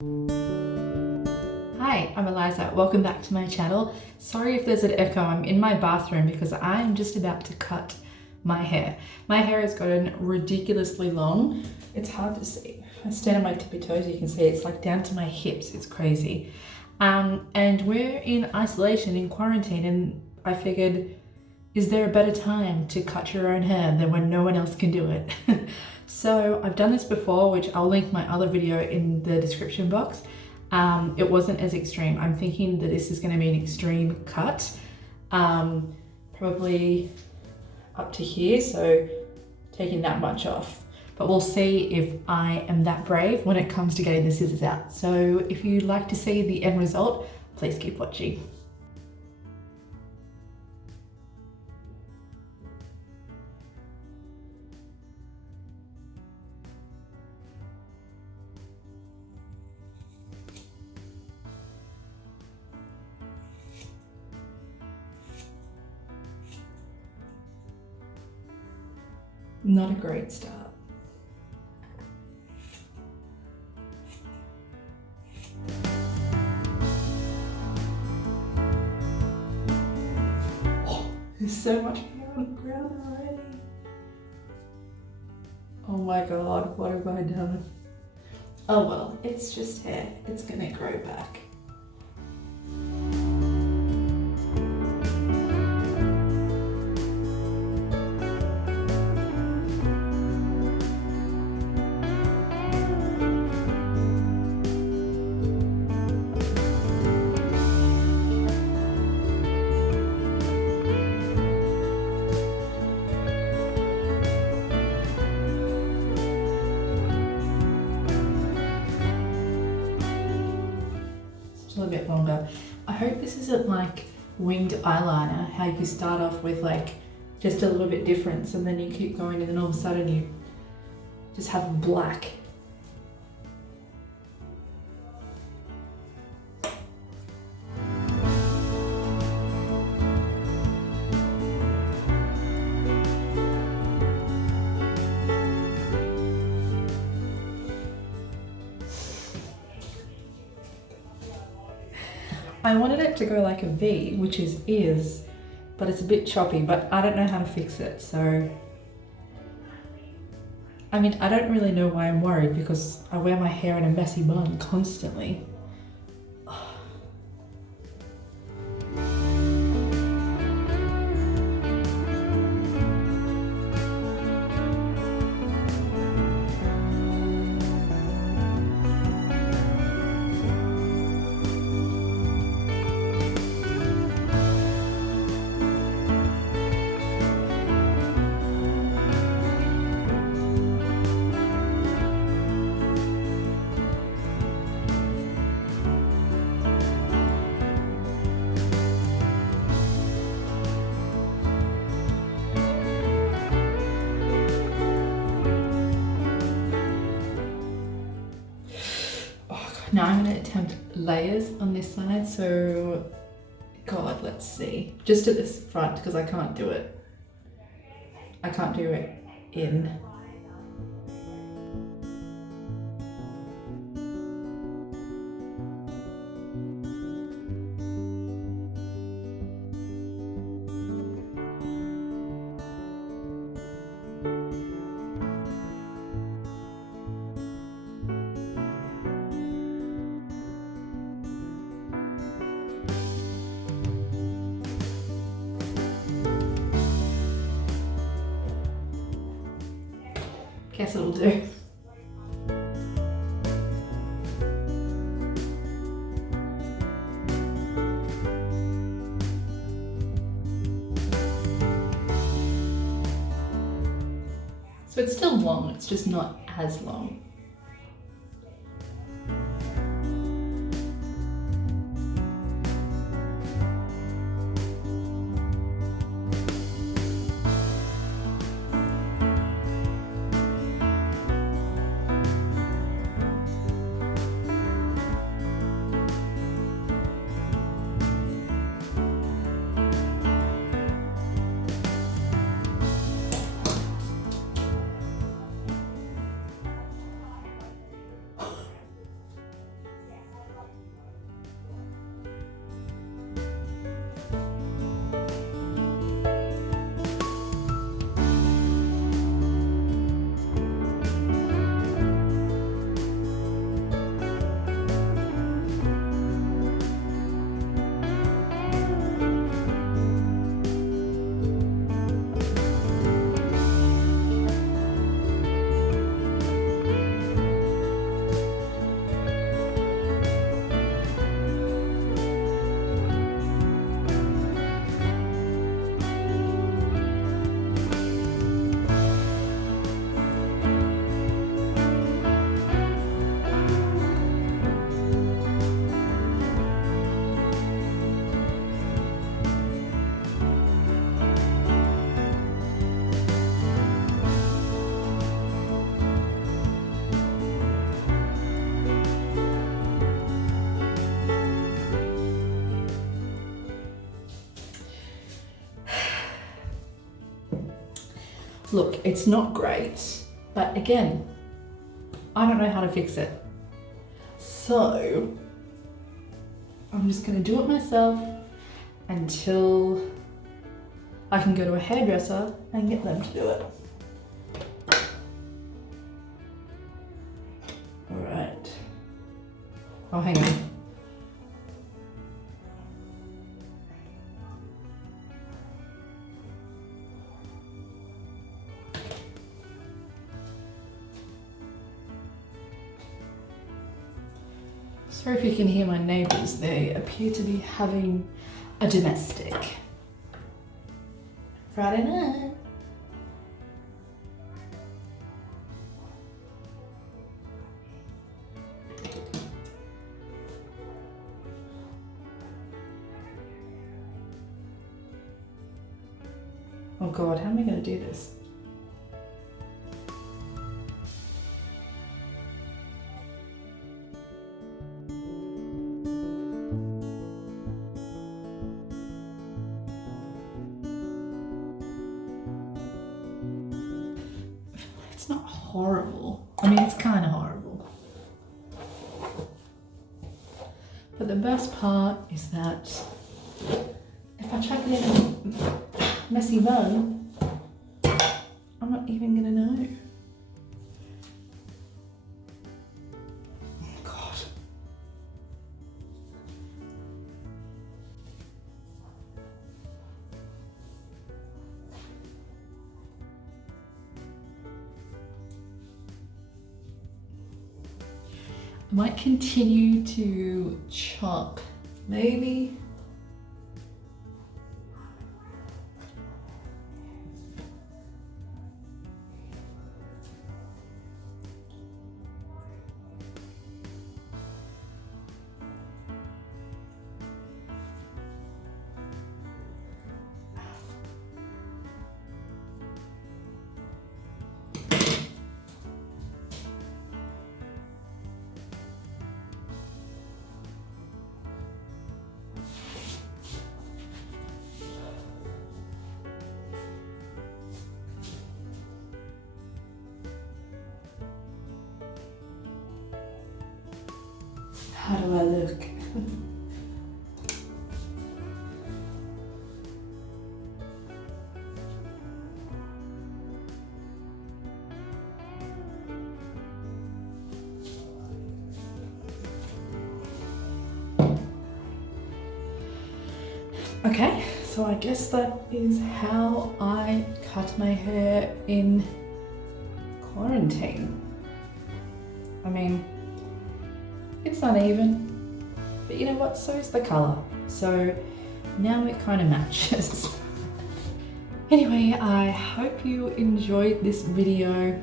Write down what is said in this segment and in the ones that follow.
Hi, I'm Eliza. Welcome back to my channel. Sorry if there's an echo. I'm in my bathroom because I'm just about to cut my hair. My hair has gotten ridiculously long. It's hard to see. If I stand on my tippy toes, you can see it's like down to my hips. It's crazy. And we're in isolation, in quarantine, and I figured, is there a better time to cut your own hair than when no one else can do it? So I've done this before, which I'll link my other video in the description box. It wasn't as extreme. I'm thinking that this is going to be an extreme cut, probably up to here, so taking that much off. But we'll see if I am that brave when it comes to getting the scissors out. So if you'd like to see the end result, please keep watching. Not a great start. Oh, there's so much hair on the ground already. Oh my god, what have I done? Oh well, it's just hair. It's gonna grow back. A little bit longer. I hope this isn't like winged eyeliner, how you start off with like just a little bit different and then you keep going and then all of a sudden you just have black. I wanted it to go like a V, which is, but it's a bit choppy, but I don't know how to fix it, so. I mean, I don't really know why I'm worried because I wear my hair in a messy bun constantly. Now I'm going to attempt layers on this side, so God, let's see. Just at this front because I can't do it. I can't do it in. Guess it'll do. So it's still long, it's just not as long. Look, it's not great, but again, I don't know how to fix it. So I'm just gonna do it myself until I can go to a hairdresser and get them to do it. All right. Oh, hang on. Sorry if you can hear my neighbours, they appear to be having a domestic. Friday night. Oh God, how am I going to do this? It's not horrible. I mean, it's kind of horrible. But the best part is that if I chuck it in a messy bun, I'm not even gonna know. Oh God. I might continue to chop, maybe. How do I look? Okay, so I guess that is how I cut my hair in quarantine. I mean, it's uneven, but you know what, so is the colour. So now it kind of matches. Anyway, I hope you enjoyed this video.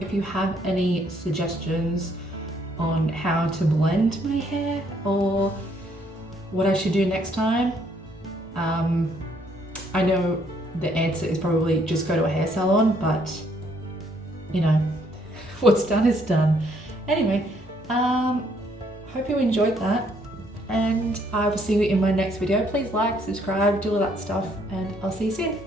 If you have any suggestions on how to blend my hair or what I should do next time, I know the answer is probably just go to a hair salon, but you know, what's done is done. Anyway, hope you enjoyed that, and I will see you in my next video. Please like, subscribe, do all that stuff, and I'll see you soon.